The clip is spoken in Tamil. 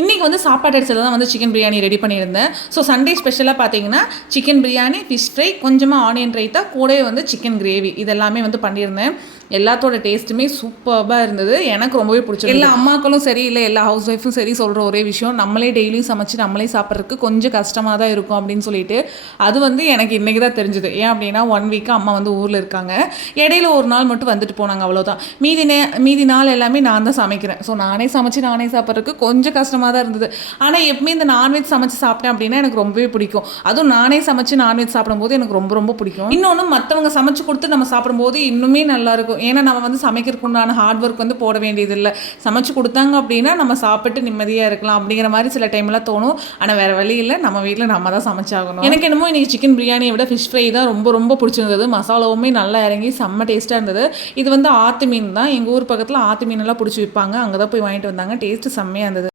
இன்றைக்கி வந்து சாப்பாடு அடிச்சதில் தான் வந்து சிக்கன் பிரியாணி ரெடி பண்ணியிருந்தேன். ஸோ சண்டே ஸ்பெஷலாக பார்த்தீங்கன்னா சிக்கன் பிரியாணி, ஃபிஷ் ஃப்ரை, கொஞ்சமாக ஆனியன் ரைத்தா, கூடவே வந்து சிக்கன் கிரேவி இதெல்லாமே வந்து பண்ணியிருந்தேன். எல்லாத்தோட டேஸ்ட்டுமே சூப்பராக இருந்தது. எனக்கு ரொம்பவே பிடிச்சது. எல்லா அம்மாக்களும் சரி, இல்லை எல்லா ஹவுஸ் ஒய்ஃபும் சரி சொல்கிற ஒரே விஷயம், நம்மளே டெய்லியும் சமைச்சு நம்மளே சாப்பிட்றதுக்கு கொஞ்சம் கஷ்டமாக தான் இருக்கும் அப்படின்னு சொல்லிட்டு, அது வந்து எனக்கு இன்றைக்கி தான் தெரிஞ்சுது. ஏன் அப்படின்னா 1 வீக்காக அம்மா வந்து ஊரில் இருக்காங்க. இடையில ஒரு நாள் மட்டும் வந்துட்டு போனாங்க, அவ்வளோதான். மீதி நாள் எல்லாமே நான் தான் சமைக்கிறேன். ஸோ நானே சமைச்சு நானே சாப்பிட்றதுக்கு கொஞ்சம் கஷ்டமாக தான் இருந்தது. ஆனால் எப்பவுமே இந்த நான்வெஜ் சமைச்சு சாப்பிட்டேன் அப்படின்னா எனக்கு ரொம்பவே பிடிக்கும். அதுவும் நானே சமைச்சு நான்வெஜ் சாப்பிடும்போது எனக்கு ரொம்ப ரொம்ப பிடிக்கும். இன்னொன்று, மற்றவங்க சமைச்சு கொடுத்து நம்ம சாப்பிடும்போது இன்னுமே நல்லாயிருக்கும். ஏன்னா நம்ம வந்து சமைக்கிறதுக்கு உண்டான ஹார்ட் ஒர்க் வந்து போட வேண்டியதில்லை. சமைச்சு கொடுத்தாங்க அப்படின்னா நம்ம சாப்பிட்டு நிம்மதியாக இருக்கலாம் அப்படிங்கிற மாதிரி சில டைம்லாம் தோணும். ஆனால் வேறு வழி இல்லை, நம்ம வீட்டில் நம்ம தான் சமைச்சாகணும். எனக்கு என்னமோ இன்றைக்கி சிக்கன் பிரியாணியை விட ஃபிஷ் ஃப்ரை தான் ரொம்ப ரொம்ப பிடிச்சிருந்தது. மசாலாவுமே நல்லா இறங்கி செம்ம டேஸ்ட்டாக இருந்தது. இது வந்து ஆத்து மீன் தான். எங்கள் ஊர் பக்கத்தில் ஆத்து மீனெல்லாம் பிடிச்சி விற்பாங்க. அங்கே தான் போய் வாங்கிட்டு வந்தாங்க. டேஸ்ட்டு செம்மையாக இருந்தது.